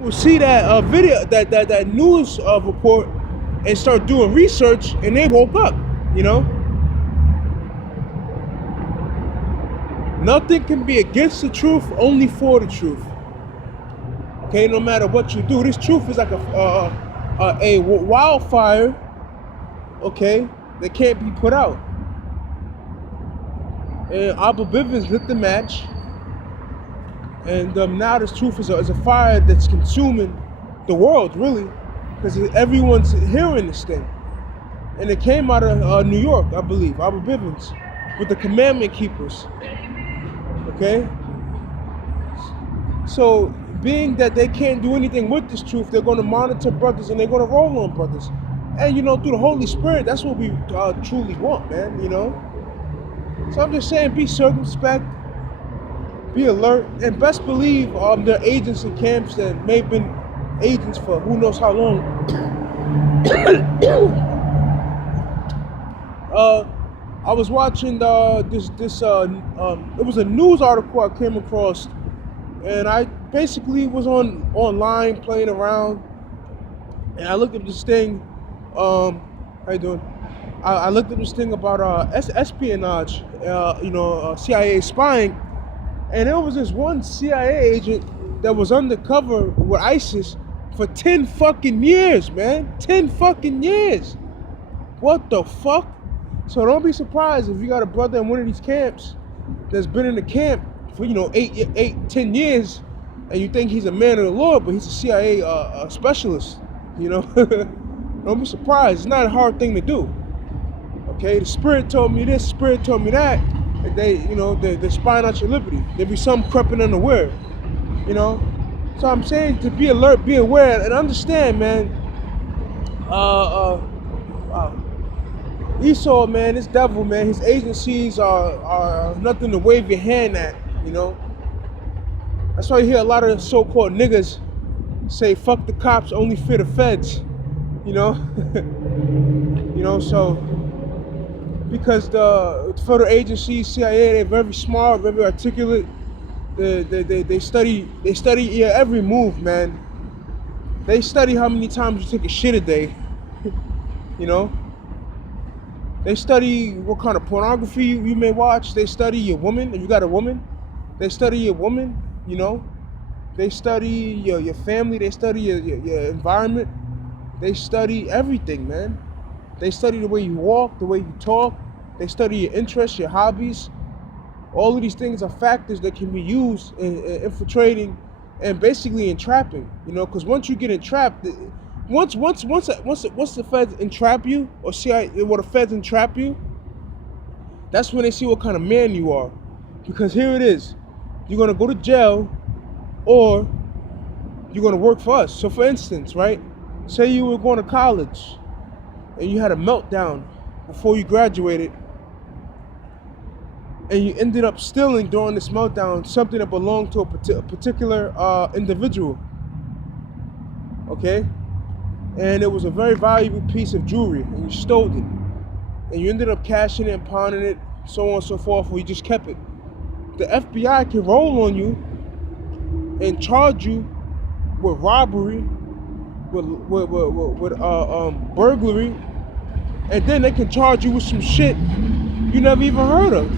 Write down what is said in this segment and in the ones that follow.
Will see that video, that news report, and start doing research, and they woke up. You know, nothing can be against the truth, only for the truth. Okay, no matter what you do, this truth is like a wildfire. Okay, that can't be put out. And Abba Bivens lit the match, and now this truth is a fire that's consuming the world, really, because everyone's hearing this thing. And it came out of New York, I believe, Abba Bivens, with the commandment keepers. Okay? So, being that they can't do anything with this truth, they're going to monitor brothers and they're going to roll on brothers. And, through the Holy Spirit, that's what we truly want, man, So I'm just saying, be circumspect, be alert, and best believe there are agents in camps that may have been agents for who knows how long. I was watching this it was a news article I came across, and I basically was online playing around, and I looked at this thing. How you doing? I looked at this thing about espionage, CIA spying, and there was this one CIA agent that was undercover with ISIS for 10 fucking years, man. 10 fucking years. What the fuck? So don't be surprised if you got a brother in one of these camps that's been in the camp for 10 years, and you think he's a man of the Lord, but he's a CIA specialist. Don't be surprised. It's not a hard thing to do. Okay, the Spirit told me this, Spirit told me that, and they're spying out your liberty. There be some creeping unaware. So I'm saying to be alert, be aware, and understand, man. Esau, man, this devil, man, his agencies are nothing to wave your hand at, That's why you hear a lot of so-called niggas say, fuck the cops, only fear the feds, so, because the federal agencies, CIA, they're very smart, very articulate. They study your every move, man. They study how many times you take a shit a day, They study what kind of pornography you may watch. They study your woman, if you got a woman. They study your woman, They study your family. They study your environment. They study everything, man. They study the way you walk, the way you talk. They study your interests, your hobbies. All of these things are factors that can be used in infiltrating and basically entrapping, because once you get entrapped, once the feds entrap you, or CIA, or the feds entrap you, that's when they see what kind of man you are. Because here it is, you're gonna go to jail, or you're gonna work for us. So for instance, right, say you were going to college, and you had a meltdown before you graduated, and you ended up stealing during this meltdown something that belonged to a particular individual, okay? And it was a very valuable piece of jewelry, and you stole it. And you ended up cashing it and pawning it, so on and so forth, or you just kept it. The FBI can roll on you and charge you with robbery, with burglary, and then they can charge you with some shit you never even heard of.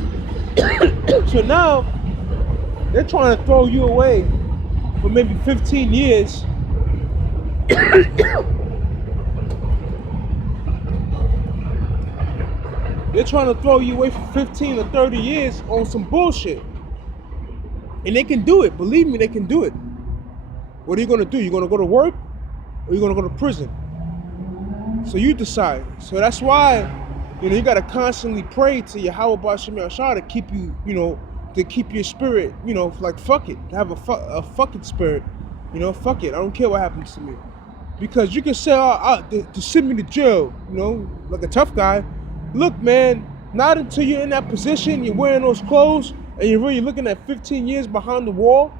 So now, they're trying to throw you away for maybe 15 years. They're trying to throw you away for 15 or 30 years on some bullshit. And they can do it. Believe me, they can do it. What are you going to do? You're going to go to work, or you're going to go to prison? So you decide. So that's why, you got to constantly pray to Yahweh B'Shem Yahshua to keep you, to keep your spirit, like fuck it. Have a fucking spirit. Fuck it. I don't care what happens to me. Because you can say, to send me to jail, like a tough guy. Look, man, not until you're in that position, you're wearing those clothes, and you're really looking at 15 years behind the wall,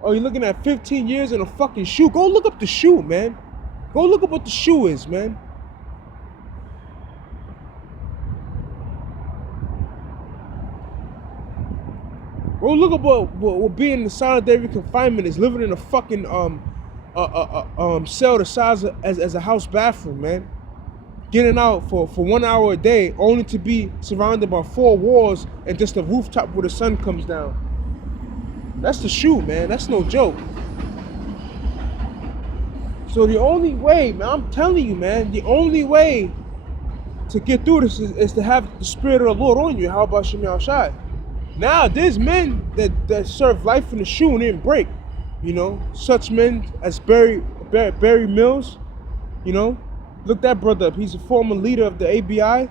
or you're looking at 15 years in a fucking shoe. Go look up the shoe, man. Go look up what the shoe is, man. Go look up what being in solitary confinement is, living in a fucking cell the size as a house bathroom, man. Getting out for 1 hour a day, only to be surrounded by 4 walls and just a rooftop where the sun comes down. That's the shoe, man. That's no joke. So the only way, man, I'm telling you, man, the only way to get through this is to have the Spirit of the Lord on you. How about Shemi Shai? Now, there's men that serve life in the shoe and didn't break. You know, such men as Barry Mills, you know. Look that brother up. He's a former leader of the ABI.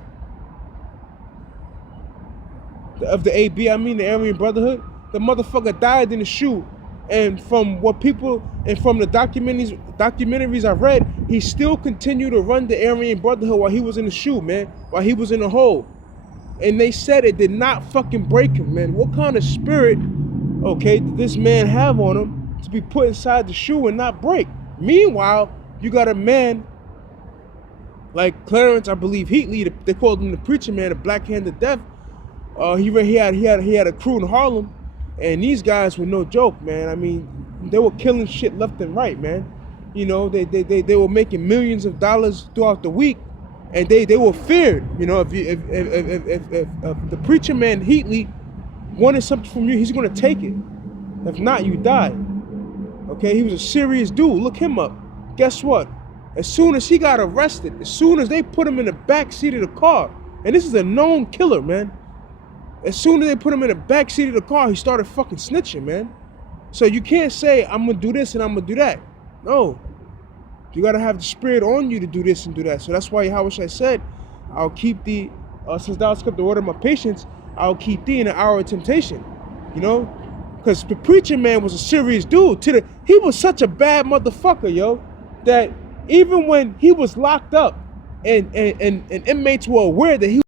The Aryan Brotherhood. The motherfucker died in the shoe. And from what people, and from the documentaries I read, he still continued to run the Aryan Brotherhood while he was in the shoe, man. While he was in the hole. And they said it did not fucking break him, man. What kind of spirit, okay, did this man have on him to be put inside the shoe and not break? Meanwhile, you got a man like Clarence, I believe, Heatley, they called him the preacher man, the black-handed death. He had a crew in Harlem, and these guys were no joke, man. I mean, they were killing shit left and right, man. You know, they were making millions of dollars throughout the week, and they were feared. You know, if the preacher man Heatley wanted something from you, he's gonna take it. If not, you die. Okay, he was a serious dude. Look him up. Guess what? As soon as he got arrested, as soon as they put him in the back seat of the car, and this is a known killer, man. As soon as they put him in the back seat of the car, he started fucking snitching, man. So you can't say, I'm gonna do this and I'm gonna do that. No. You gotta have the Spirit on you to do this and do that. So that's why Yahushua said, I'll keep thee, since thou hast kept the word of my patience, I'll keep thee in the hour of temptation. You know? Because the preacher man was a serious dude. He was such a bad motherfucker, yo, that even when he was locked up and inmates were aware that he